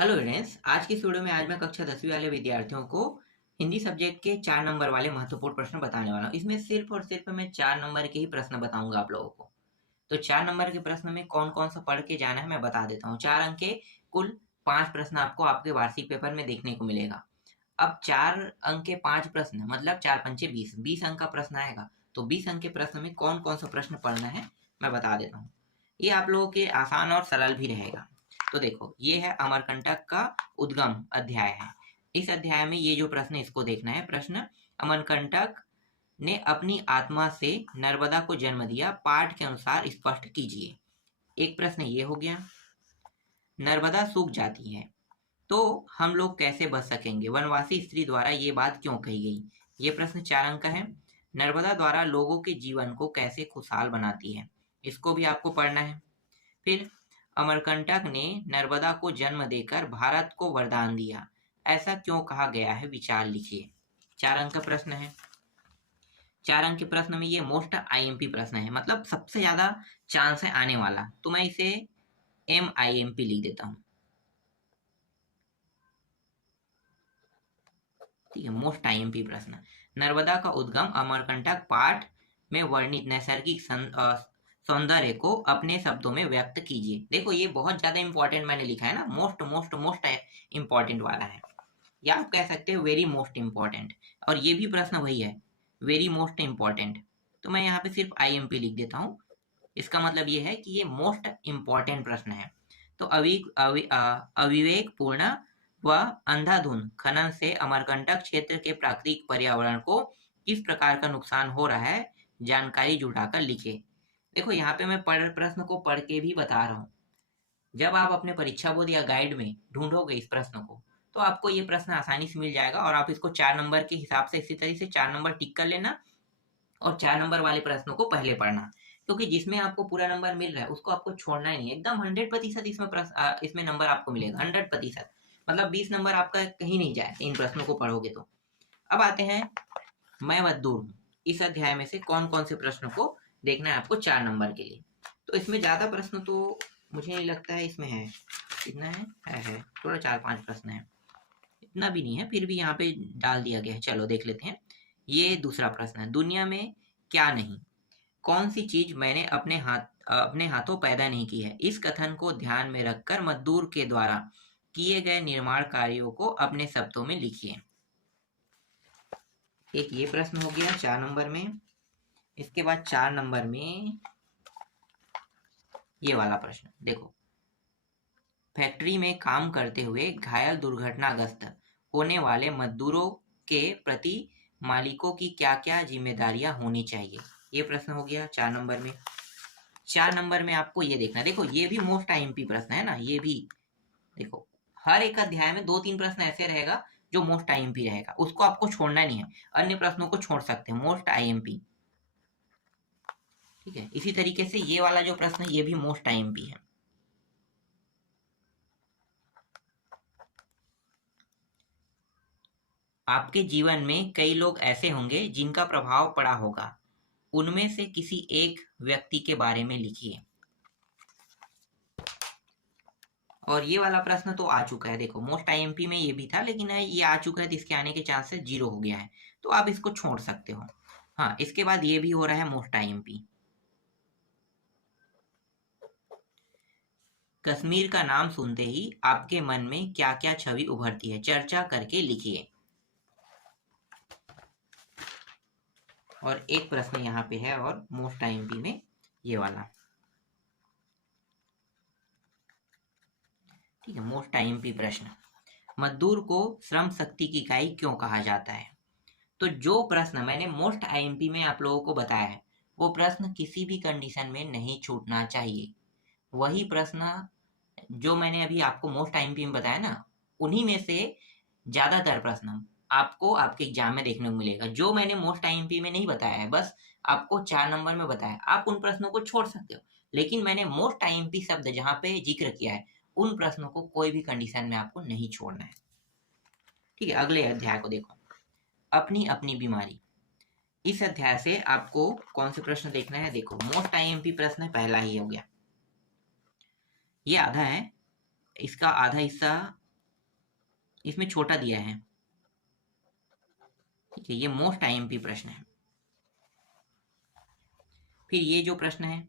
Hello friends, आज की इस वीडियो में मैं कक्षा 10वीं वाले विद्यार्थियों को हिंदी सब्जेक्ट के 4 नंबर वाले महत्वपूर्ण प्रश्न बताने वाला हूँ। इसमें सिर्फ और सिर्फ मैं 4 नंबर के ही प्रश्न बताऊंगा आप लोगों को। तो 4 नंबर के प्रश्न में कौन कौन सा पढ़ के जाना है मैं बता देता हूँ। 4 अंक के कुल 5 प्रश्न आपको आपके वार्षिक पेपर में देखने को मिलेगा। अब 4 अंक के 5 प्रश्न मतलब 4 पंचे 20, 20 अंक का प्रश्न आएगा। तो 20 अंक के प्रश्न में कौन कौन सा प्रश्न पढ़ना है मैं बता देता हूँ। ये आप लोगों के आसान और सरल भी रहेगा। तो देखो, ये है अमरकंटक का उद्गम अध्याय है। इस अध्याय में ये जो प्रश्न है इसको देखना है। प्रश्न: अमरकंटक ने अपनी आत्मा से नर्मदा को जन्म दिया, पाठ के अनुसार स्पष्ट कीजिए। एक प्रश्न ये हो गया। नर्मदा सूख जाती है तो हम लोग कैसे बच सकेंगे? वनवासी स्त्री द्वारा ये बात क्यों कही गई? ये प्रश्न 4 अंक का है। नर्मदा द्वारा लोगों के जीवन को कैसे खुशहाल बनाती है? इसको भी आपको पढ़ना है। फिर अमरकंटक ने नर्मदा को जन्म देकर भारत को वरदान दिया, ऐसा क्यों कहा गया है? विचार लिखिए। 4 अंक का प्रश्न है। 4 अंक के प्रश्न में ये मोस्ट आईएमपी प्रश्न है, मतलब सबसे ज्यादा चांस है आने वाला। तो मैं इसे MIMP लिख देता हूँ। ठीक है, मोस्ट आईएमपी प्रश्न। नर्मदा का उद्गम अमरकंटक पाठ में वर्णित नैसर्गिक सौंदर्य को अपने शब्दों में व्यक्त कीजिए। देखो, ये बहुत ज्यादा इंपॉर्टेंट मैंने लिखा है ना, मोस्ट मोस्ट मोस्ट इंपॉर्टेंट वाला है, या आप कह सकते हो वेरी मोस्ट इंपॉर्टेंट। और ये भी प्रश्न वही है, वेरी मोस्ट इंपॉर्टेंट। तो मैं यहाँ पे सिर्फ IMP लिख देता हूँ। इसका मतलब ये है कि ये मोस्ट इंपॉर्टेंट प्रश्न है। तो अविवेकपूर्ण व अंधाधुंध खनन से अमरकंटक क्षेत्र के प्राकृतिक पर्यावरण को किस प्रकार का नुकसान हो रहा है, जानकारी जुटाकर लिखे। देखो, यहाँ पे मैं प्रश्न को पढ़ के भी बता रहा हूँ। जब आप अपने परीक्षा बोर्ड या गाइड में ढूंढोगे इस प्रश्न को, तो आपको ये प्रश्न आसानी से मिल जाएगा और आप इसको 4 नंबर के हिसाब से इसी तरह से 4 नंबर टिक कर लेना और 4 नंबर वाले प्रश्नों को पहले पढ़ना। क्योंकि जिसमें आपको पूरा नंबर मिल रहा है उसको आपको छोड़ना ही नहीं है। एकदम 100% इसमें नंबर आपको मिलेगा, 100%। मतलब 20 नंबर आपका कहीं नहीं जाए इन प्रश्नों को पढ़ोगे तो। अब आते हैं मैं मजदूर हूँ। इस अध्याय में से कौन कौन से प्रश्नों को देखना है आपको 4 नंबर के लिए। तो इसमें ज्यादा प्रश्न तो मुझे नहीं लगता है इसमें है। कितना है थोड़ा 4-5 प्रश्न है, इतना भी नहीं है, फिर भी यहाँ पे डाल दिया गया है। चलो देख लेते हैं। ये दूसरा प्रश्न है। दुनिया में क्या नहीं, कौन सी चीज मैंने अपने हाथों पैदा नहीं की है? इस कथन को ध्यान में रखकर मजदूर के द्वारा किए गए निर्माण कार्यों को अपने शब्दों में लिखिए। एक ये प्रश्न हो गया 4 नंबर में। इसके बाद 4 नंबर में ये वाला प्रश्न देखो। फैक्ट्री में काम करते हुए घायल दुर्घटनाग्रस्त होने वाले मजदूरों के प्रति मालिकों की क्या क्या जिम्मेदारियां होनी चाहिए? ये प्रश्न हो गया 4 नंबर में। 4 नंबर में आपको ये देखना, देखो ये भी मोस्ट IMP प्रश्न है ना, ये भी देखो। हर एक अध्याय में 2-3 प्रश्न ऐसे रहेगा जो मोस्ट IMP रहेगा, उसको आपको छोड़ना नहीं है। अन्य प्रश्नों को छोड़ सकते हैं, मोस्ट IMP। ठीक है, इसी तरीके से ये वाला जो प्रश्न है ये भी मोस्ट IMP है। आपके जीवन में कई लोग ऐसे होंगे जिनका प्रभाव पड़ा होगा, उनमें से किसी एक व्यक्ति के बारे में लिखिए। और ये वाला प्रश्न तो आ चुका है, देखो मोस्ट IMP में ये भी था, लेकिन ये आ चुका है तो इसके आने के चांसेस 0 हो गया है, तो आप इसको छोड़ सकते हो। हाँ, इसके बाद ये भी हो रहा है मोस्ट IMP। कश्मीर का नाम सुनते ही आपके मन में क्या क्या छवि उभरती है? चर्चा करके लिखिए। और एक प्रश्न यहाँ पे है और मोस्ट IMP में ये वाला। ठीक है, मोस्ट IMP प्रश्न। मजदूर को श्रम शक्ति की इकाई क्यों कहा जाता है? तो जो प्रश्न मैंने मोस्ट IMP में आप लोगों को बताया है, वो प्रश्न किसी भी कंडीशन में नहीं छूटना चाहिए। वही प्रश्न जो मैंने अभी आपको मोस्ट IMP में बताया ना, उन्हीं में से ज्यादातर प्रश्न आपको आपके एग्जाम में देखने को मिलेगा। जो मैंने मोस्ट IMP में नहीं बताया है, बस आपको 4 नंबर में बताया, आप उन प्रश्नों को छोड़ सकते हो। लेकिन मैंने मोस्ट IMP शब्द जहां पे जिक्र किया है, उन प्रश्नों को कोई भी कंडीशन में आपको नहीं छोड़ना है। ठीक है, अगले अध्याय को देखो। अपनी अपनी बीमारी। इस अध्याय से आपको कौन से प्रश्न देखना है? देखो, मोस्ट IMP प्रश्न पहला ही हो गया, ये आधा है, इसका आधा हिस्सा इसमें छोटा दिया है, ठीक है, ये मोस्ट आईएमपी प्रश्न है। फिर ये जो प्रश्न है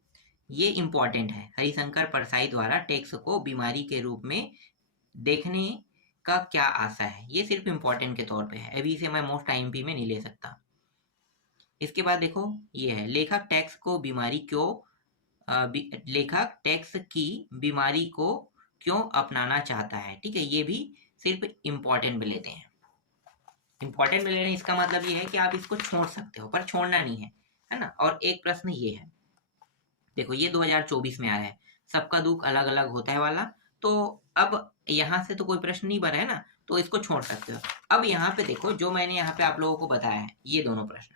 ये इंपॉर्टेंट है। हरिशंकर परसाई द्वारा टैक्स को बीमारी के रूप में देखने का क्या आशा है। ये सिर्फ इंपॉर्टेंट के तौर पे है, अभी इसे मैं मोस्ट आईएमपी में नहीं ले सकता। इसके बाद देखो ये है, लेखक टैक्स को बीमारी क्यों लेखक टैक्स की बीमारी को क्यों अपनाना चाहता है। ठीक है, ये भी सिर्फ इंपॉर्टेंट में लेते हैं। इंपॉर्टेंट में लेने इसका मतलब ये है कि आप इसको छोड़ सकते हो, पर छोड़ना नहीं है ना। और एक प्रश्न ये है, देखो ये 2024 में आया है, सबका दुख अलग अलग होता है वाला। तो अब यहाँ से तो कोई प्रश्न नहीं बना है ना, तो इसको छोड़ सकते हो। अब यहाँ पे देखो, जो मैंने यहाँ पे आप लोगों को बताया है, ये दोनों प्रश्न,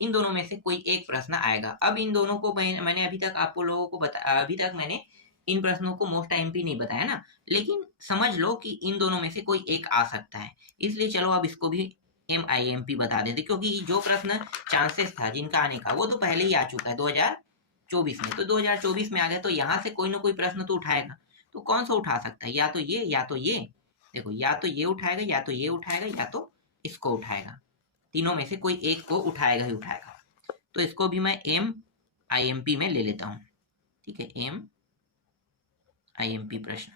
इन दोनों में से कोई एक प्रश्न आएगा। अब इन दोनों को मैंने अभी तक आप लोगों को बताया, अभी तक मैंने इन प्रश्नों को मोस्ट आईएमपी नहीं बताया ना, लेकिन समझ लो कि इन दोनों में से कोई एक आ सकता है। इसलिए चलो अब इसको भी MIMP बता देते, क्योंकि जो प्रश्न चांसेस था जिनका आने का वो तो पहले ही आ चुका है 2024 में। तो 2024 में आ गया, तो यहाँ से कोई ना कोई प्रश्न तो उठाएगा। तो कौन सा उठा सकता है, या तो ये या तो ये। देखो या तो ये उठाएगा, या तो ये उठाएगा, या तो इसको उठाएगा। तीनों में से कोई एक को उठाएगा ही उठाएगा। तो इसको भी मैं MIMP में ले लेता हूँ। ठीक है, MIMP प्रश्न।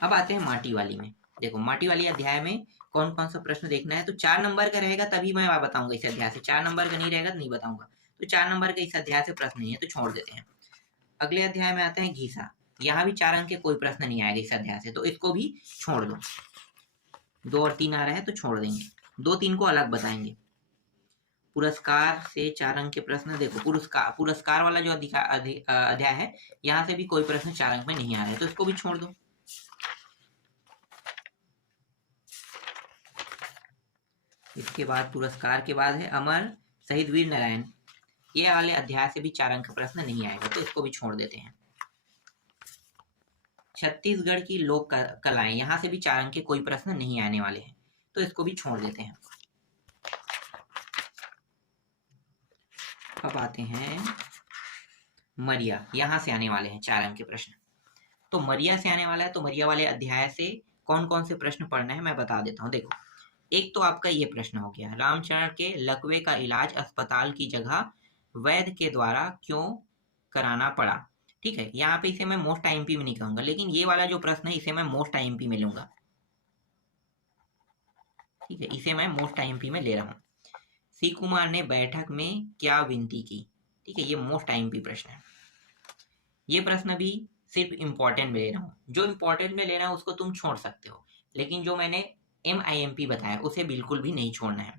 अब आते हैं माटी वाली में। देखो माटी वाली अध्याय में कौन कौन सा प्रश्न देखना है। तो 4 नंबर का रहेगा तभी मैं बताऊंगा इस अध्याय से, 4 नंबर का नहीं रहेगा तो नहीं बताऊंगा। तो 4 नंबर का इस अध्याय से प्रश्न नहीं है, तो छोड़ देते हैं। अगले अध्याय में आते हैं घीसा। यहाँ भी 4 अंक के कोई प्रश्न नहीं आएगा इस अध्याय से, तो इसको भी छोड़ दो। 2 और 3 आ रहा है तो छोड़ देंगे, 2-3 को अलग बताएंगे। पुरस्कार से 4 अंक के प्रश्न, देखो पुरस्कार वाला जो अध्याय है, यहाँ से भी कोई प्रश्न 4 अंक में नहीं आ रहा है, तो इसको भी छोड़ दो। इसके बाद पुरस्कार के बाद है अमर शहीद वीर नारायण। ये वाले अध्याय से भी 4 अंक का प्रश्न नहीं आएगा, तो इसको भी छोड़ देते हैं। छत्तीसगढ़ की लोक कलाएं, यहाँ से भी 4 अंक के कोई प्रश्न नहीं आने वाले हैं, तो इसको भी छोड़ देते हैं। अब आते हैं मरिया, यहाँ से आने वाले हैं 4 अंक के प्रश्न। तो मरिया से आने वाला है, तो मरिया वाले अध्याय से कौन कौन से प्रश्न पढ़ना है मैं बता देता हूँ। देखो एक तो आपका ये प्रश्न हो गया, रामचरण के लकवे का इलाज अस्पताल की जगह वैद्य के द्वारा क्यों कराना पड़ा। ठीक है, यहाँ पे इसे मैं मोस्ट आईएमपी में नहीं कहूंगा, लेकिन ये वाला जो प्रश्न है इसे मैं मोस्ट आईएमपी में लूंगा। ठीक है, इसे मैं मोस्ट आईएमपी में ले रहा हूँ। सी कुमार ने बैठक में क्या विनती की। ठीक है, ये मोस्ट आईएमपी प्रश्न है। ये प्रश्न भी सिर्फ इंपॉर्टेंट में ले रहा हूँ, जो इंपॉर्टेंट में ले रहा हूँ उसको तुम छोड़ सकते हो, लेकिन जो मैंने MIMP बताया उसे बिल्कुल भी नहीं छोड़ना है।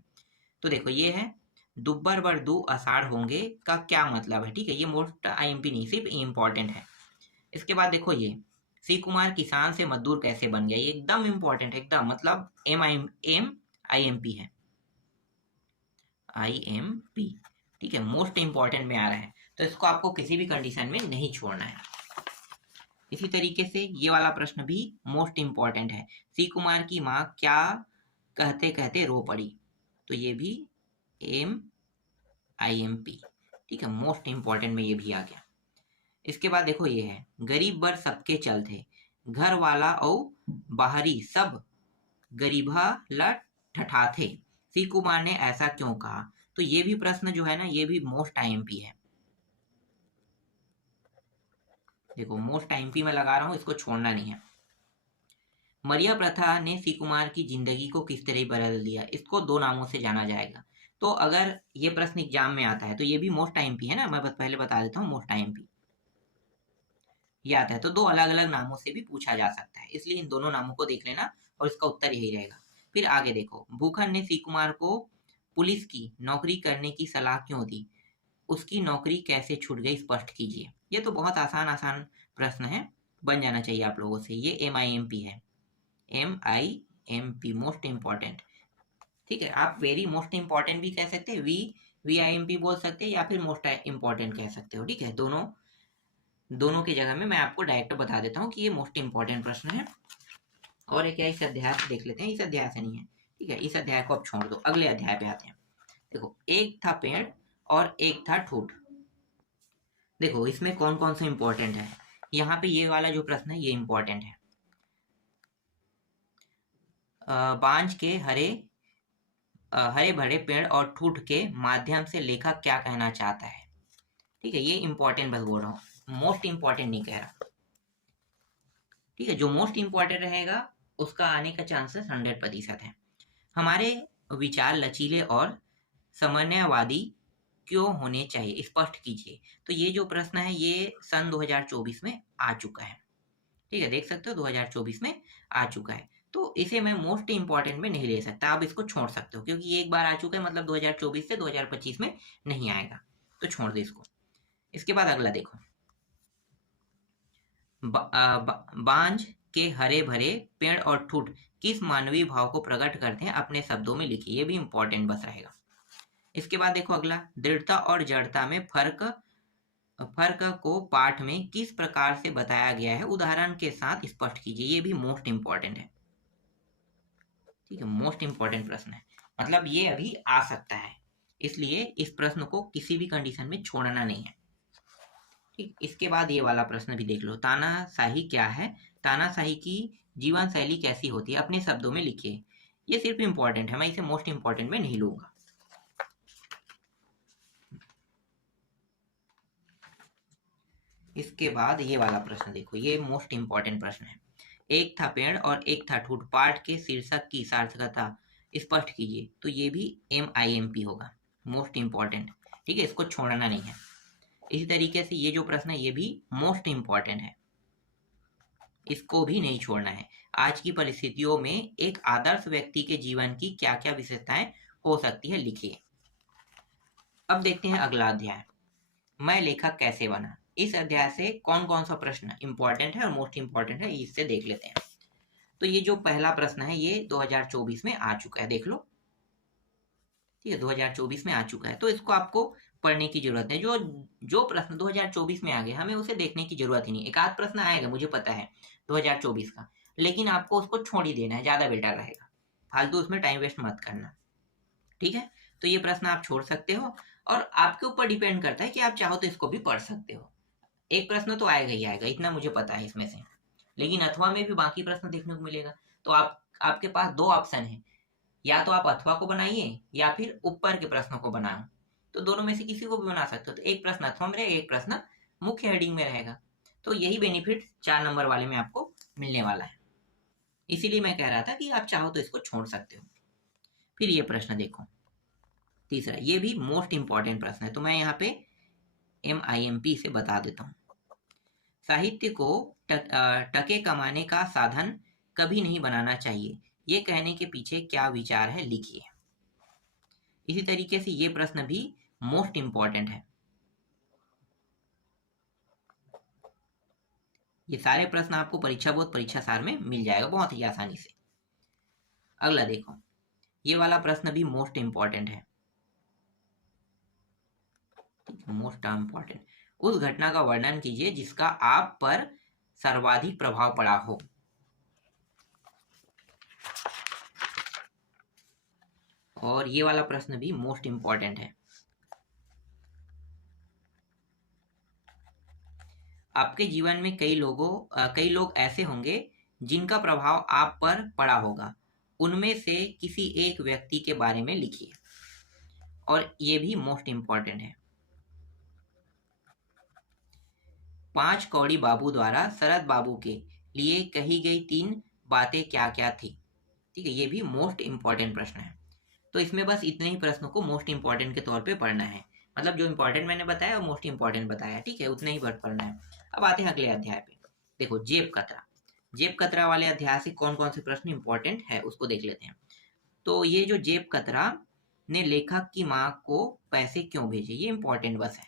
तो देखो ये है, दुब्बर बर दू आषाढ़ होंगे का क्या मतलब है। ठीक है, ये मोस्ट आईएमपी नहीं, सिर्फ इंपॉर्टेंट है। इसके बाद देखो ये, सी कुमार किसान से मजदूर कैसे बन गया, ये एकदम इंपॉर्टेंट है, एकदम मतलब MIMP है, IMP। ठीक है, मोस्ट इंपॉर्टेंट में आ रहा है, तो इसको आपको किसी भी कंडीशन में नहीं छोड़ना है। इसी तरीके से ये वाला प्रश्न भी मोस्ट इंपॉर्टेंट है, सी कुमार की माँ क्या कहते कहते रो पड़ी। तो ये भी MIMP। ठीक है, मोस्ट इंपॉर्टेंट में ये भी आ गया। इसके बाद देखो ये है, गरीब बर सबके चल थे, घर वाला और बाहरी सब गरीबा ला ठठा थे, सी कुमार ने ऐसा क्यों कहा। तो ये भी प्रश्न जो है ना, ये भी मोस्ट आईएमपी है। देखो मोस्ट आईएमपी में लगा रहा हूं, इसको छोड़ना नहीं है। मरिया प्रथा ने सी कुमार की जिंदगी को किस तरह बदल दिया, इसको 2 नामों से जाना जाएगा। तो अगर ये प्रश्न एग्जाम में आता है तो ये भी मोस्ट आईएमपी है ना, मैं पहले बता देता हूँ मोस्ट आईएमपी ये आता है, तो 2 अलग अलग नामों से भी पूछा जा सकता है, इसलिए इन दोनों नामों को देख लेना और इसका उत्तर यही रहेगा। फिर आगे देखो, भूखन ने सी कुमार को पुलिस की नौकरी करने की सलाह क्यों दी, उसकी नौकरी कैसे छूट गई स्पष्ट कीजिए। ये तो बहुत आसान प्रश्न है, बन जाना चाहिए आप लोगों से। ये MIMP है, MIMP मोस्ट इंपॉर्टेंट। ठीक है, आप वेरी मोस्ट इंपॉर्टेंट भी कह सकते हैं, VIMP बोल सकते हैं, या फिर मोस्ट इंपॉर्टेंट कह सकते हो। ठीक है, दोनों की जगह में मैं आपको डायरेक्ट बता देता हूँ कि ये मोस्ट इंपॉर्टेंट प्रश्न है। और एक इस अध्याय से देख लेते हैं, इस अध्याय से नहीं है। ठीक है, इस अध्याय को अब छोड़ दो, अगले अध्याय पे आते हैं। देखो एक था पेड़ और एक था ठूठ। देखो इसमें कौन कौन सा इंपॉर्टेंट है, यहाँ पे ये वाला जो प्रश्न है ये इंपॉर्टेंट है। बांझ के हरे भरे पेड़ और ठूठ के माध्यम से लेखक क्या कहना चाहता है। ठीक है, ये इंपॉर्टेंट बस बोल रहा हूँ, मोस्ट इंपॉर्टेंट नहीं कह रहा। ठीक है, जो मोस्ट इंपॉर्टेंट रहेगा उसका आने का चांसेस 100% है। हमारे विचार लचीले और समन्वयवादी क्यों होने चाहिए, स्पष्ट कीजिए। तो ये जो प्रश्न है ये सन 2024 में आ चुका है। ठीक है, देख सकते हो 2024 में आ चुका है। तो इसे मैं मोस्ट इंपॉर्टेंट में नहीं ले सकता, आप इसको छोड़ सकते हो, क्योंकि ये एक बार आ चुका है, मतलब 2024 से 2025 में नहीं आएगा, तो छोड़ दे इसको। इसके बाद अगला देखो, बांझ के हरे भरे पेड़ और ठूठ किस मानवीय भाव को प्रकट करते हैं, अपने शब्दों में लिखिए। ये भी इंपॉर्टेंट बस रहेगा। इसके बाद देखो अगला, दृढ़ता और जड़ता में फर्क को पाठ में किस प्रकार से बताया गया है, उदाहरण के साथ स्पष्ट कीजिए। ये भी मोस्ट इंपॉर्टेंट है। ठीक है, मोस्ट इंपॉर्टेंट प्रश्न है, मतलब ये अभी आ सकता है, इसलिए इस प्रश्न को किसी भी कंडीशन में छोड़ना नहीं है। ठीक, इसके बाद ये वाला प्रश्न भी देख लो, तानाशाही क्या है, तानाशाही की जीवन शैली कैसी होती है, अपने शब्दों में लिखिए। ये सिर्फ इंपॉर्टेंट है, मैं इसे मोस्ट इंपॉर्टेंट में नहीं लूंगा। इसके बाद ये वाला प्रश्न देखो, ये मोस्ट इंपॉर्टेंट प्रश्न है। एक था पेड़ और एक था ठूठ, पाठ के शीर्षक की सार्थकता स्पष्ट कीजिए। तो ये भी MIMP होगा, मोस्ट इंपॉर्टेंट। ठीक है, इसको छोड़ना नहीं है। इसी तरीके से ये जो प्रश्न है ये भी मोस्ट इंपॉर्टेंट है, इसको भी नहीं छोड़ना है। आज की परिस्थितियों में एक आदर्श व्यक्ति के जीवन की क्या क्या विशेषताएं हो सकती है, लिखिए। अब देखते हैं अगला अध्याय, मैं लेखक कैसे बना। इस अध्याय से कौन कौन सा प्रश्न इंपॉर्टेंट है और मोस्ट इंपॉर्टेंट है, इससे देख लेते हैं। तो ये जो पहला प्रश्न है ये 2024 में आ चुका है, देख लो। ठीक है, 2024 में आ चुका है, तो इसको आपको पढ़ने की जरूरत है। जो प्रश्न 2024 में आ गया हमें उसे देखने की जरूरत ही नहीं। एक आध प्रश्न आएगा, मुझे पता है 2024 का, लेकिन आपको उसको छोड़ ही देना है, ज्यादा बेटर रहेगा। फालतू उसमें टाइम वेस्ट मत करना। ठीक है, तो ये प्रश्न आप छोड़ सकते हो, और आपके ऊपर डिपेंड करता है कि आप चाहो तो इसको भी पढ़ सकते हो। एक प्रश्न तो आएगा ही आएगा, इतना मुझे पता है इसमें से, लेकिन अथवा में भी बाकी प्रश्न देखने को मिलेगा। तो आपके पास दो ऑप्शन है, या तो आप अथवा को बनाइए या फिर ऊपर के प्रश्नों को बनाओ। तो दोनों में से किसी को भी बना सकते हो। तो एक प्रश्न अथवा में रहेगा, एक प्रश्न मुख्य हेडिंग में रहेगा। तो यही बेनिफिट 4 नंबर वाले में आपको मिलने वाला है, इसीलिए मैं कह रहा था कि आप चाहो तो इसको छोड़ सकते हो। फिर ये प्रश्न देखो, तीसरा, ये भी मोस्ट इंपॉर्टेंट प्रश्न है, तो मैं यहाँ पे MIMP से बता देता हूँ। साहित्य को टके कमाने का साधन कभी नहीं बनाना चाहिए, ये कहने के पीछे क्या विचार है, लिखिए। इसी तरीके से ये प्रश्न भी मोस्ट इंपॉर्टेंट है। ये सारे प्रश्न आपको परीक्षा बोध परीक्षा सार में मिल जाएगा बहुत ही आसानी से। अगला देखो, ये वाला प्रश्न भी मोस्ट इंपॉर्टेंट है, मोस्ट इंपॉर्टेंट। उस घटना का वर्णन कीजिए जिसका आप पर सर्वाधिक प्रभाव पड़ा हो। और ये वाला प्रश्न भी मोस्ट इंपॉर्टेंट है। आपके जीवन में कई लोग ऐसे होंगे जिनका प्रभाव आप पर पड़ा होगा, उनमें से किसी एक व्यक्ति के बारे में लिखिए। और ये भी मोस्ट इंपॉर्टेंट है। 5 कौड़ी बाबू द्वारा शरद बाबू के लिए कही गई 3 बातें क्या क्या थी। ठीक है, ये भी मोस्ट इंपॉर्टेंट प्रश्न है। तो इसमें बस इतने ही प्रश्नों को मोस्ट इंपॉर्टेंट के तौर पे पढ़ना है, मतलब जो इंपॉर्टेंट मैंने बताया और मोस्ट इंपॉर्टेंट बताया। ठीक है, उतने ही पढ़ना है। अब आते हैं अगले अध्याय पे। देखो, जेब कतरा, जेब कतरा वाले अध्याय से कौन कौन से प्रश्न इंपॉर्टेंट है उसको देख लेते हैं। तो ये जो जेब कतरा ने लेखक की माँ को पैसे क्यों भेजे, ये इंपॉर्टेंट बस है।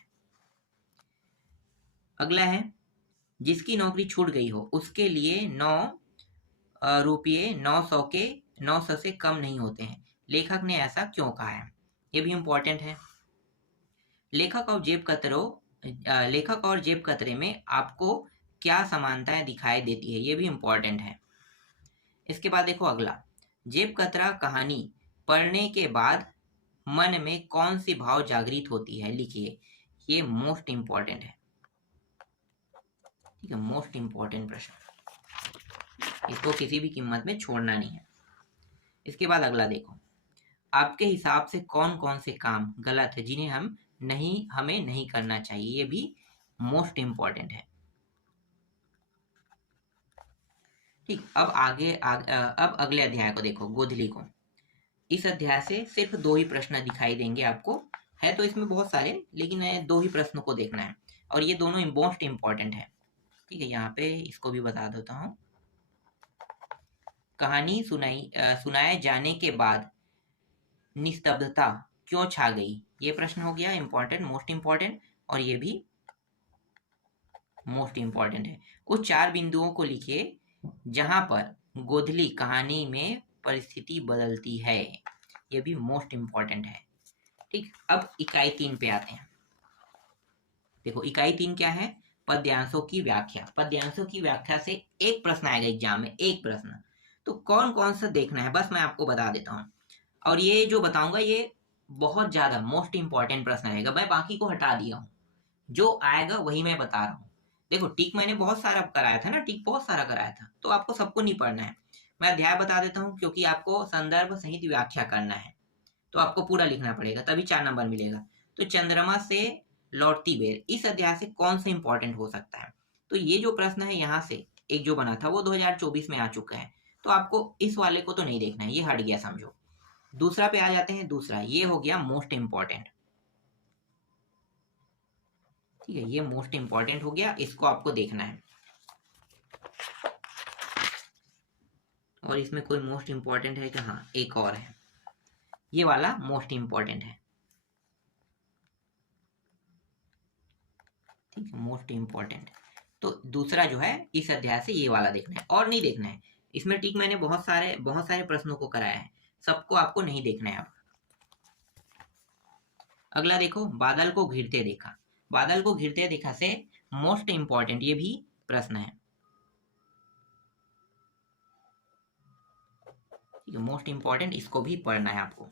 अगला है, जिसकी नौकरी छूट गई हो उसके लिए 9 से कम नहीं होते हैं, लेखक ने ऐसा क्यों कहा है, ये भी इंपॉर्टेंट है। लेखक और जेब कतरे में आपको क्या समानताएं दिखाई देती है, ये भी इंपॉर्टेंट है। इसके बाद देखो अगला, जेब कतरा कहानी पढ़ने के बाद मन में कौन सी भाव जागृत होती है, लिखिए। ये मोस्ट इंपॉर्टेंट है। ठीक है, मोस्ट इंपॉर्टेंट प्रश्न, इसको किसी भी कीमत में छोड़ना नहीं है। इसके बाद अगला देखो, आपके हिसाब से कौन कौन से काम गलत है जिन्हें हमें नहीं करना चाहिए, ये भी मोस्ट इंपॉर्टेंट है। ठीक, अब अगले अध्याय को देखो, गोधली को। इस अध्याय से सिर्फ 2 ही प्रश्न दिखाई देंगे आपको, है तो इसमें बहुत सारे, लेकिन 2 ही प्रश्नों को देखना है और ये दोनों मोस्ट इंपॉर्टेंट है। ठीक है, यहाँ पे इसको भी बता देता हूँ। कहानी सुनाए जाने के बाद निस्तब्धता क्यों छा गई, ये प्रश्न हो गया इंपॉर्टेंट, मोस्ट इंपॉर्टेंट, और ये भी मोस्ट इंपॉर्टेंट है। उस 4 बिंदुओं को लिखिए जहां पर गोधली कहानी में परिस्थिति बदलती है, ये भी मोस्ट इंपॉर्टेंट है। ठीक, अब इकाई 3 पे आते हैं। देखो, इकाई 3 क्या है? पद्यांशों की व्याख्या। पद्यांशों की व्याख्या से एक प्रश्न आएगा एग्जाम में, एक प्रश्न। तो कौन कौन सा देखना है बस मैं आपको बता देता हूँ, और ये जो बताऊंगा ये बहुत ज्यादा मोस्ट इंपॉर्टेंट प्रश्न रहेगा। मैं बाकी को हटा दिया हूँ, जो आएगा वही मैं बता रहा हूँ। देखो, टिक मैंने बहुत सारा कराया था ना, टिक बहुत सारा कराया था, तो आपको सबको नहीं पढ़ना है। मैं अध्याय बता देता हूँ क्योंकि आपको संदर्भ सहित व्याख्या करना है, तो आपको पूरा लिखना पड़ेगा, तभी 4 नंबर मिलेगा। तो चंद्रमा से लौटती बेर इस अध्याय से कौन सा इंपॉर्टेंट हो सकता है? तो ये जो प्रश्न है यहाँ से एक जो बना था वो 2024 में आ चुका है, तो आपको इस वाले को तो नहीं देखना है, ये हट गया समझो। दूसरा पे आ जाते हैं। दूसरा ये हो गया मोस्ट इंपॉर्टेंट। ठीक है, ये मोस्ट इंपॉर्टेंट हो गया, इसको आपको देखना है। और इसमें कोई मोस्ट इंपॉर्टेंट है क्या? हाँ, एक और है, ये वाला मोस्ट इंपॉर्टेंट है। ठीक है, मोस्ट इंपॉर्टेंट। तो दूसरा जो है इस अध्याय से ये वाला देखना है और नहीं देखना है। इसमें ठीक मैंने बहुत सारे प्रश्नों को कराया है, सबको आपको नहीं देखना है। अब अगला देखो, बादल को घिरते देखा। बादल को घिरते देखा से मोस्ट इंपॉर्टेंट ये भी प्रश्न है। मोस्ट इंपॉर्टेंट, इसको भी पढ़ना है आपको।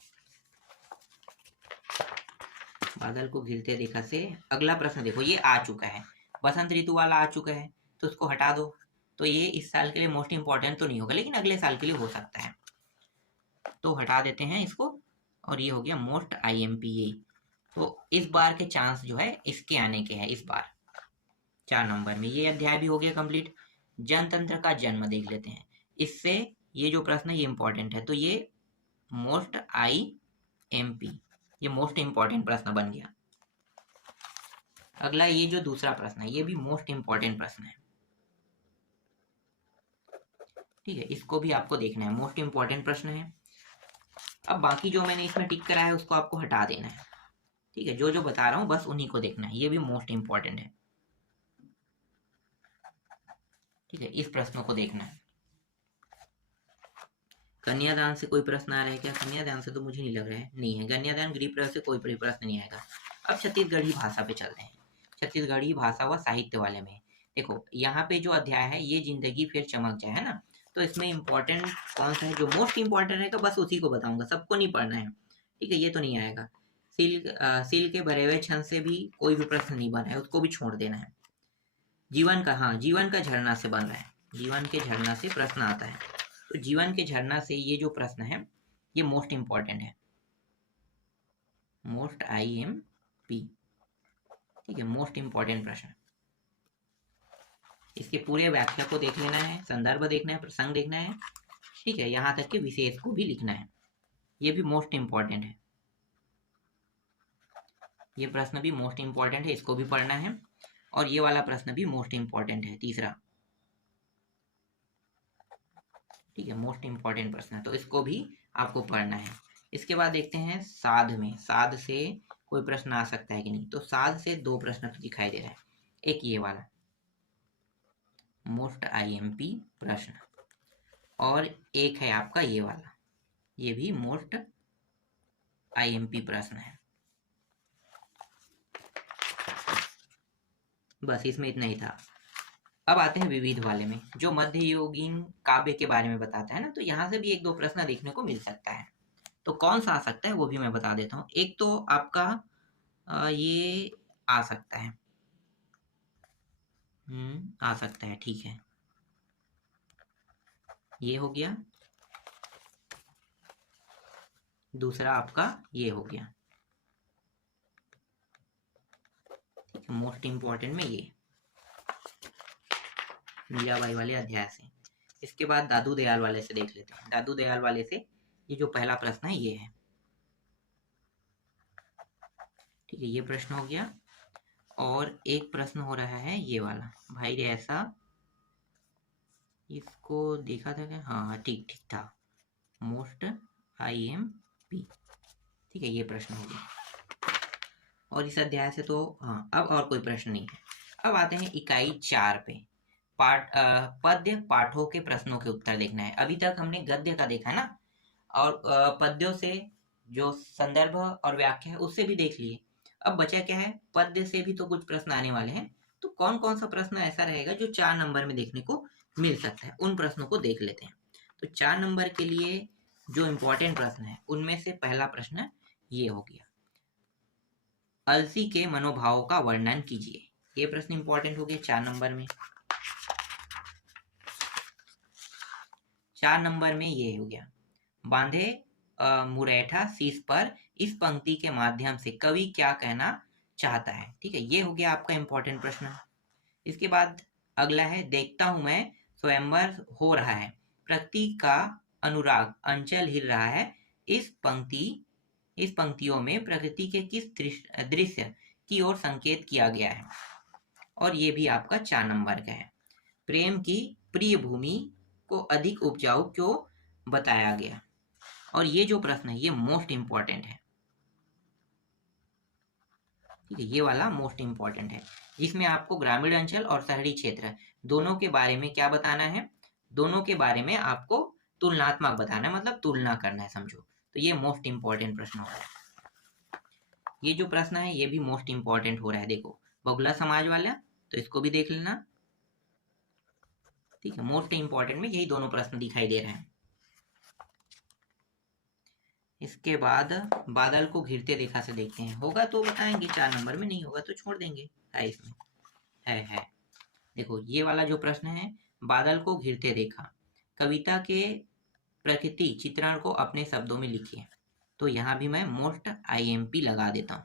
बादल को घिरते देखा से अगला प्रश्न देखो, ये आ चुका है, बसंत ऋतु वाला आ चुका है, तो उसको हटा दो। तो ये इस साल के लिए मोस्ट इंपॉर्टेंट तो नहीं होगा, लेकिन अगले साल के लिए हो सकता है, तो हटा देते हैं इसको। और ये हो गया मोस्ट IMP। तो इस बार के चांस जो है इसके आने के हैं इस बार 4 नंबर में। ये अध्याय भी हो गया कंप्लीट। जनतंत्र का जन्म देख लेते हैं, इससे ये जो प्रश्न है ये इंपॉर्टेंट है, तो ये मोस्ट IMP, ये मोस्ट इंपॉर्टेंट प्रश्न बन गया। अगला ये जो दूसरा प्रश्न है ये भी मोस्ट इंपॉर्टेंट प्रश्न है। ठीक है, इसको भी आपको देखना है, मोस्ट इंपॉर्टेंट प्रश्न है। अब बाकी जो मैंने इसमें टिक करा है उसको आपको हटा देना है। ठीक है, जो जो बता रहा हूँ बस उन्हीं को देखना है, ये भी मोस्ट इंपॉर्टेंट है। ठीक है, इस प्रश्नों को देखना है। कन्यादान से कोई प्रश्न आ रहा है क्या? कन्यादान से तो मुझे नहीं लग रहा है, नहीं है। कन्यादान गृह प्रवेश से कोई प्रश्न नहीं आएगा। अब छत्तीसगढ़ी भाषा पे चलते हैं। छत्तीसगढ़ी भाषा व साहित्य वाले में देखो, यहाँ पे जो अध्याय है ये जिंदगी फिर चमक जाए, है ना, तो इसमें इंपॉर्टेंट कौन सा है? जो मोस्ट इंपॉर्टेंट रहेगा बस उसी को बताऊंगा, सबको नहीं पढ़ना है। ठीक है, ये तो नहीं आएगा। सील के भरे हुए छंद से भी कोई भी प्रश्न नहीं बना है, उसको भी छोड़ देना है। जीवन का, हाँ, जीवन का झरना से बन रहा है, जीवन के झरना से प्रश्न आता है, तो जीवन के झरना से ये जो प्रश्न है ये मोस्ट इंपॉर्टेंट है, मोस्ट IMP। ठीक है, मोस्ट इंपॉर्टेंट प्रश्न। इसके पूरे व्याख्या को देख लेना है, संदर्भ देखना है, प्रसंग देखना है। ठीक है, यहाँ तक के विशेष को भी लिखना है, ये भी मोस्ट इंपॉर्टेंट है। ये प्रश्न भी मोस्ट इंपॉर्टेंट है, इसको भी पढ़ना है। और ये वाला प्रश्न भी मोस्ट इंपॉर्टेंट है, तीसरा। ठीक है, मोस्ट इंपॉर्टेंट प्रश्न है, तो इसको भी आपको पढ़ना है। इसके बाद देखते हैं साध में, साध से कोई प्रश्न आ सकता है कि नहीं। तो साध से 2 प्रश्न तो दिखाई दे रहा है, एक ये वाला मोस्ट IMP प्रश्न, और एक है आपका ये वाला, ये भी मोस्ट IMP प्रश्न है। बस इसमें इतना ही था। अब आते हैं विविध वाले में, जो मध्ययुगीन काव्य के बारे में बताता है ना, तो यहाँ से भी 1-2 प्रश्न देखने को मिल सकता है। तो कौन सा आ सकता है वो भी मैं बता देता हूँ। एक तो आपका ये आ सकता है, आ सकता है, ठीक है, ये हो गया। दूसरा आपका ये हो गया, ठीक है, मोस्ट इम्पोर्टेंट में ये मीराबाई वाले अध्याय से। इसके बाद दादू दयाल वाले से देख लेते हैं। दादू दयाल वाले से ये जो पहला प्रश्न है ये है, ठीक है, ये प्रश्न हो गया। और एक प्रश्न हो रहा है ये वाला, भाई रे ऐसा, इसको देखा था क्या? हाँ ठीक ठीक था, मोस्ट IMP, ठीक है, ये प्रश्न हो गया। और इस अध्याय से तो हाँ, अब और कोई प्रश्न नहीं है। अब आते हैं इकाई 4 पे। पद्य पाठों के प्रश्नों के उत्तर देखना है। अभी तक हमने गद्य का देखा ना, और पद्यों से जो संदर्भ और व्याख्या है उससे भी देख लिए। अब बचा क्या है, पद्य से भी तो कुछ प्रश्न आने वाले हैं। तो कौन कौन सा प्रश्न ऐसा रहेगा जो 4 नंबर में देखने को मिल सकता है, उन प्रश्नों को देख लेते हैं। तो 4 नंबर के लिए जो इम्पोर्टेंट प्रश्न है उनमें से पहला प्रश्न ये हो गया, अलसी के मनोभावों का वर्णन कीजिए। ये प्रश्न इंपॉर्टेंट हो गया 4 नंबर में। 4 नंबर में ये हो गया, बांधे मुरैठा शीश पर इस पंक्ति के माध्यम से कवि क्या कहना चाहता है, ठीक है, ये हो गया आपका इंपॉर्टेंट प्रश्न। इसके बाद अगला है, देखता हूं मैं स्वयंवर हो रहा है, प्रकृति का अनुराग अंचल हिल रहा है, इस पंक्तियों में प्रकृति के किस दृश्य की ओर संकेत किया गया है, और ये भी आपका 4 नंबर का है। प्रेम की प्रिय भूमि को अधिक उपजाऊ क्यों बताया गया, और ये जो प्रश्न है ये मोस्ट इंपॉर्टेंट है, ठीक है, ये वाला मोस्ट इंपॉर्टेंट है, जिसमें आपको ग्रामीण अंचल और शहरी क्षेत्र दोनों के बारे में क्या बताना है, दोनों के बारे में आपको तुलनात्मक बताना है, मतलब तुलना करना है, समझो। तो ये मोस्ट इंपॉर्टेंट प्रश्न हो रहा है। ये जो प्रश्न है ये भी मोस्ट इंपॉर्टेंट हो रहा है, देखो बगुला समाज वाला, तो इसको भी देख लेना, ठीक है, मोस्ट इंपॉर्टेंट में यही दोनों प्रश्न दिखाई दे रहे हैं। इसके बाद बादल को घिरते रेखा से देखते हैं, होगा तो बताएंगे 4 नंबर में, नहीं होगा तो छोड़ देंगे, है इसमें, है। देखो ये वाला जो प्रश्न है, बादल को घिरते रेखा, कविता के प्रकृति चित्रण को अपने शब्दों में लिखिए। तो यहाँ भी मैं मोस्ट IMP लगा देता हूँ,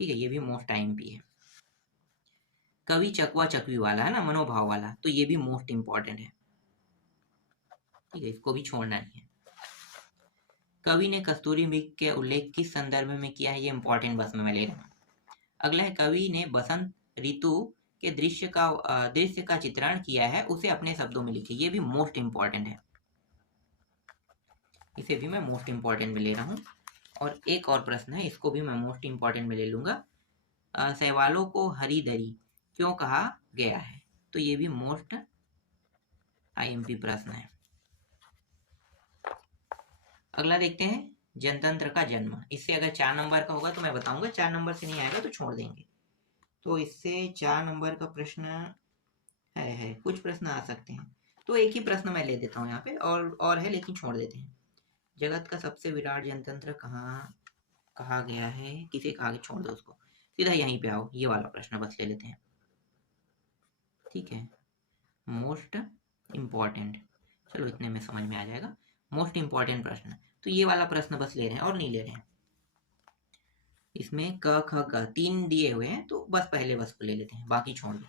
ठीक है, ये भी मोस्ट IMP है। कवि चकवा चकवी वाला है ना, मनोभाव वाला, तो ये भी मोस्ट इंपॉर्टेंट है, ठीक है, इसको भी छोड़ना नहीं है। कवि ने कस्तूरी मृग के उल्लेख किस संदर्भ में किया है, ये इंपॉर्टेंट बस में मैं ले रहा हूँ। अगला है, कवि ने बसंत ऋतु के दृश्य का चित्रण किया है, उसे अपने शब्दों में लिखिए, ये भी मोस्ट इंपॉर्टेंट है, इसे भी मैं मोस्ट इंपॉर्टेंट में ले रहा हूँ। और एक और प्रश्न है, इसको भी मैं मोस्ट इंपॉर्टेंट में ले लूंगा, शैवालों को हरी दरी क्यों कहा गया है, तो ये भी मोस्ट IMP प्रश्न है। अगला देखते हैं, जनतंत्र का जन्म, इससे अगर 4 नंबर का होगा तो मैं बताऊंगा, 4 नंबर से नहीं आएगा तो छोड़ देंगे। तो इससे 4 नंबर का प्रश्न है, कुछ प्रश्न आ सकते हैं, तो एक ही प्रश्न मैं ले देता हूँ यहाँ पे, और है लेकिन छोड़ देते हैं। जगत का सबसे विराट जनतंत्र कहाँ कहा गया है, किसे कहा गया, छोड़ दो उसको, सीधा यहीं पे आओ, ये वाला प्रश्न बस ले लेते हैं, ठीक है, मोस्ट इम्पॉर्टेंट, चलो इतने में समझ में आ जाएगा, मोस्ट इम्पॉर्टेंट प्रश्न, तो ये वाला प्रश्न बस ले रहे हैं और नहीं ले रहे हैं। इसमें क ख ग 3 दिए हुए हैं, तो बस पहले बस को ले लेते हैं, बाकी छोड़ दो।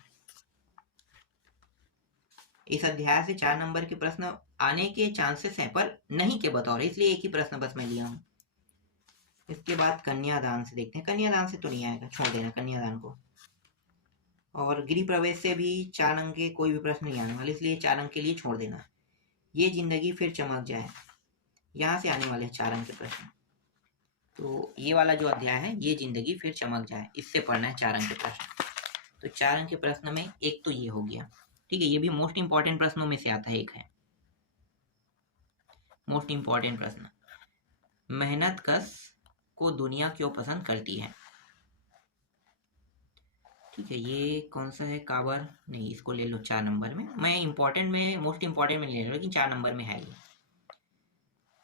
इस अध्याय से 4 नंबर के प्रश्न आने के चांसेस हैं, पर नहीं के बतौर, इसलिए एक ही प्रश्न बस मैं लिया हूँ। इसके बाद कन्यादान से देखते हैं, कन्यादान से तो नहीं आएगा, छोड़ देना कन्यादान को। और गृह प्रवेश से भी 4 अंक के कोई भी प्रश्न नहीं आने वाले, इसलिए 4 अंक के लिए छोड़ देना। ये जिंदगी फिर चमक जाए, यहाँ से आने वाले 4 अंक के प्रश्न, तो ये वाला जो अध्याय है, ये जिंदगी फिर चमक जाए, इससे पढ़ना है 4 अंक के प्रश्न। तो 4 अंक के प्रश्न में एक तो ये हो गया, ठीक है, ये भी मोस्ट इंपॉर्टेंट प्रश्नों में से आता है, एक है मोस्ट इंपॉर्टेंट प्रश्न, मेहनत कश को दुनिया क्यों पसंद करती है, ठीक है, ये कौन सा है, काबर, नहीं इसको ले लो 4 नंबर में, मैं इंपॉर्टेंट में मोस्ट इंपॉर्टेंट में ले रहा हूँ, लेकिन 4 नंबर में है ये।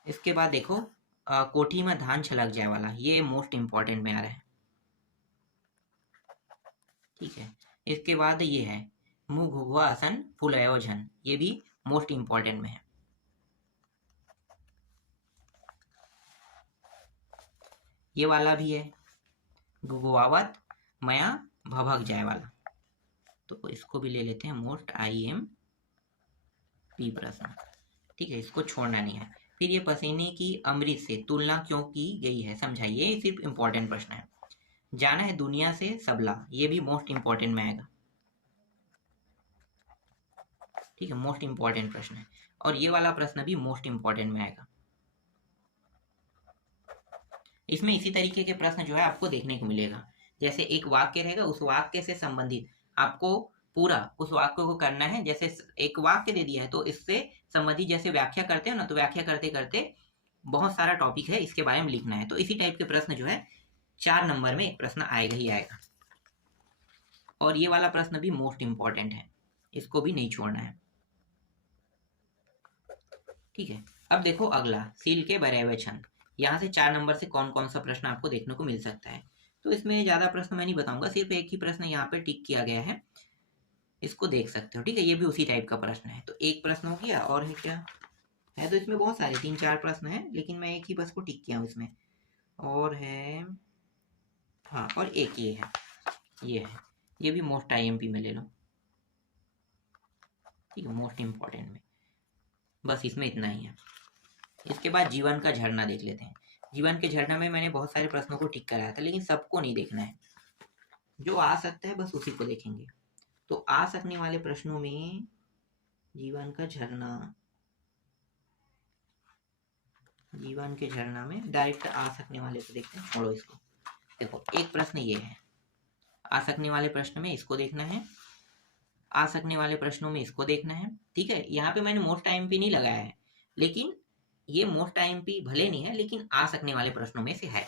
इसके बाद देखो, कोठी में धान छलक जाए वाला, ये मोस्ट इंपॉर्टेंट में आ रहा है, ठीक है। इसके बाद ये है, मु घुघुआ असन फुलयो झन, ये भी मोस्ट इंपॉर्टेंट में है। ये वाला भी है, घुघुआवत मया भभक जाए वाला, तो इसको भी ले लेते हैं मोस्ट IMP प्रश्न। ठीक है, इसको छोड़ना नहीं है। फिर ये पसीने की अमृत से तुलना क्यों की गई है, समझाइए। ये सिर्फ इंपॉर्टेंट प्रश्न है। जाना है दुनिया से सबला, ये भी मोस्ट इंपॉर्टेंट में आएगा। ठीक है, मोस्ट इंपॉर्टेंट प्रश्न है। और ये वाला प्रश्न भी मोस्ट इंपॉर्टेंट में आएगा। इसमें इसी तरीके के प्रश्न जो है आपको देखने को मिलेगा। जैसे एक वाक्य रहेगा, उस वाक्य से संबंधित आपको पूरा उस वाक्य को करना है। जैसे एक वाक्य दे दिया है तो इससे संबंधित जैसे व्याख्या करते हैं ना, तो व्याख्या करते करते बहुत सारा टॉपिक है, इसके बारे में लिखना है। तो इसी टाइप के प्रश्न जो है 4 नंबर में एक प्रश्न आएगा ही आएगा। और ये वाला प्रश्न भी मोस्ट इंपॉर्टेंट है, इसको भी नहीं छोड़ना है। ठीक है, अब देखो अगला, सील के बरेवे छंद। यहाँ से 4 नंबर से कौन कौन सा प्रश्न आपको देखने को मिल सकता है। तो इसमें ज्यादा प्रश्न मैं नहीं बताऊंगा, सिर्फ एक ही प्रश्न यहाँ पे टिक किया गया है, इसको देख सकते हो। ठीक है, ये भी उसी टाइप का प्रश्न है। तो एक प्रश्न हो गया, और है क्या है, तो इसमें बहुत सारे 3-4 प्रश्न है, लेकिन मैं एक ही बस को टिक किया हूँ इसमें। और है, हाँ, और एक ये है, ये है, ये भी मोस्ट IMP में ले लो। ठीक है, मोस्ट इंपॉर्टेंट में बस इसमें इतना ही है। इसके बाद जीवन का झरना देख लेते हैं। जीवन के झरना में मैंने बहुत सारे प्रश्नों को टिक कराया था, लेकिन सबको नहीं देखना है, जो आ सकता है बस उसी को देखेंगे। तो आ सकने वाले प्रश्नों में जीवन का झरना, जीवन के झरना में डायरेक्ट आ सकने वाले को देखते हैं, छोड़ो इसको। देखो एक प्रश्न ये है, आ सकने वाले प्रश्न में इसको देखना है, आ सकने वाले प्रश्नों में इसको देखना है। ठीक है, यहाँ पे मैंने मोस्ट IMP नहीं लगाया है, लेकिन ये मोस्ट IMP भले नहीं है, लेकिन आ सकने वाले प्रश्नों में से है,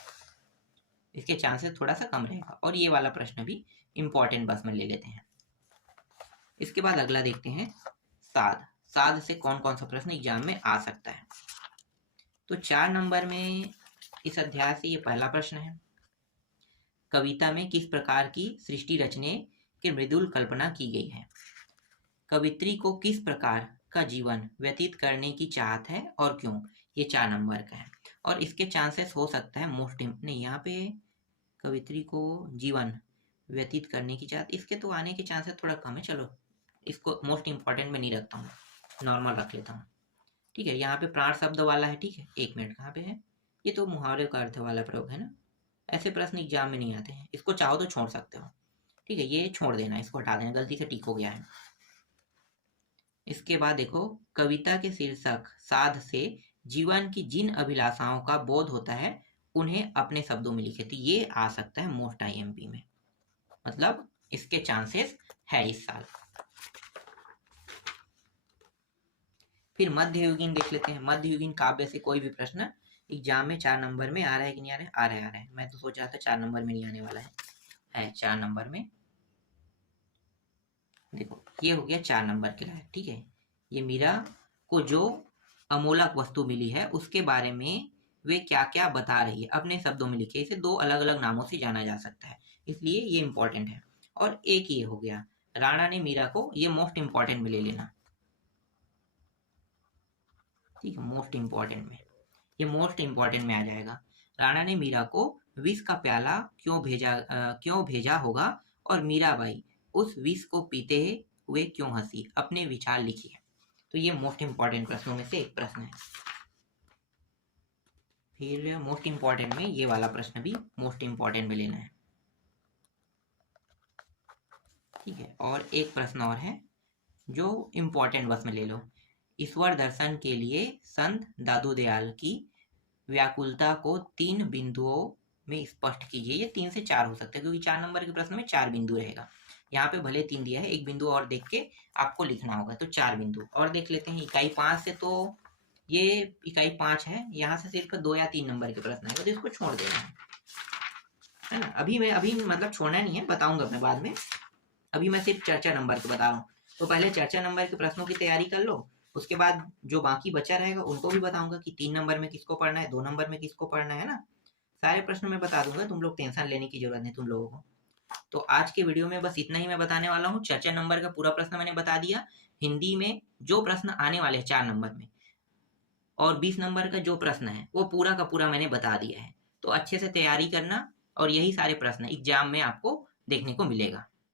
इसके चांसेस थोड़ा सा कम रहेगा। और ये वाला प्रश्न भी इंपॉर्टेंट बस में ले लेते हैं। इसके बाद अगला देखते हैं, साध। साध से कौन कौन सा प्रश्न एग्जाम में आ सकता है। तो 4 नंबर में इस अध्याय से ये पहला प्रश्न है, कविता में किस प्रकार की सृष्टि रचने की मृदुल कल्पना की गई है। कवित्री को किस प्रकार का जीवन व्यतीत करने की चाहत है और क्यों, ये 4 नंबर का है। और इसके चांसेस हो सकता है मोस्ट नहीं, यहाँ पे कवित्री को जीवन व्यतीत करने की चाहत, इसके तो आने के चांसेस थोड़ा कम है। चलो इसको मोस्ट इंपॉर्टेंट में नहीं रखता हूँ, नॉर्मल रख लेता हूँ। ठीक है, यहाँ पे प्राण शब्द वाला है। ठीक है, 1 मिनट, कहाँ पे है, ये तो मुहावरे का अर्थ वाला प्रयोग है ना, ऐसे प्रश्न एग्जाम में नहीं आते हैं, इसको चाहो तो छोड़ सकते हो। ठीक है, ये छोड़ देना, इसको हटा देना, गलती से टिक हो गया है। इसके बाद देखो, कविता के शीर्षक साध से जीवन की जिन अभिलाषाओं का बोध होता है उन्हें अपने शब्दों में लिखे। तो ये आ सकता है मोस्ट IMP में, मतलब इसके चांसेस है इस साल। फिर मध्ययुगीन देख लेते हैं। मध्ययुगीन काव्य से कोई भी प्रश्न एग्जाम में 4 नंबर में आ रहा है कि नहीं आ रहा है, आ रहा है। मैं तो सोच रहा था 4 नंबर में नहीं आने वाला है 4 नंबर में। देखो ये हो गया 4 नंबर के लायक। ठीक है, ये मीरा को जो अमूलक वस्तु मिली है उसके बारे में वे क्या क्या बता रही है, अपने शब्दों में लिखे। इसे 2 अलग अलग नामों से जाना जा सकता है, इसलिए ये इंपॉर्टेंट है। और एक ये हो गया, राणा ने मीरा को, ये मोस्ट इंपॉर्टेंट में ले लेना। ठीक है, मोस्ट इंपॉर्टेंट में, ये मोस्ट इंपॉर्टेंट में आ जाएगा। राणा ने मीरा को विष का प्याला क्यों भेजा होगा और मीराबाई उस विष को पीते हुए क्यों हंसी, अपने विचार लिखिए। तो ये मोस्ट इंपॉर्टेंट प्रश्नों में से एक प्रश्न है। फिर मोस्ट इंपॉर्टेंट में ये वाला प्रश्न भी मोस्ट इंपॉर्टेंट में लेना है। ठीक है, और एक प्रश्न और है जो इंपॉर्टेंट बस में ले लो। ईश्वर दर्शन के लिए संत दादू दयाल की व्याकुलता को 3 बिंदुओं में स्पष्ट कीजिए। ये 3 से 4 हो सकता है, क्योंकि 4 नंबर के प्रश्न में 4 बिंदु रहेगा। यहाँ पे भले 3 दिया है, एक बिंदु और देख के आपको लिखना होगा। तो 4 बिंदु और देख लेते हैं। इकाई 5 से, तो ये इकाई 5 है, यहाँ से सिर्फ 2 या 3 नंबर के प्रश्न आएगा, तो इसको छोड़ देना है ना। अभी मतलब छोड़ना नहीं है, बताऊंगा मैं बाद में। अभी मैं सिर्फ चर्चा नंबर के बता रहा हूँ। तो पहले चर्चा नंबर के प्रश्नों की तैयारी कर लो, उसके बाद जो बाकी बचा रहेगा उनको भी बताऊंगा कि 3 नंबर में किसको पढ़ना है, 2 नंबर में किसको पढ़ना है ना। सारे प्रश्न मैं बता दूंगा, तुम लोग टेंशन लेने की जरूरत नहीं तुम लोगों को। तो आज के वीडियो में बस इतना ही मैं बताने वाला हूँ। 4 नंबर का पूरा प्रश्न मैंने बता दिया। हिंदी में जो प्रश्न आने वाले हैं 4 नंबर में और 20 नंबर का जो प्रश्न है वो पूरा का पूरा मैंने बता दिया है। तो अच्छे से तैयारी करना और यही सारे प्रश्न एग्जाम में आपको देखने को मिलेगा।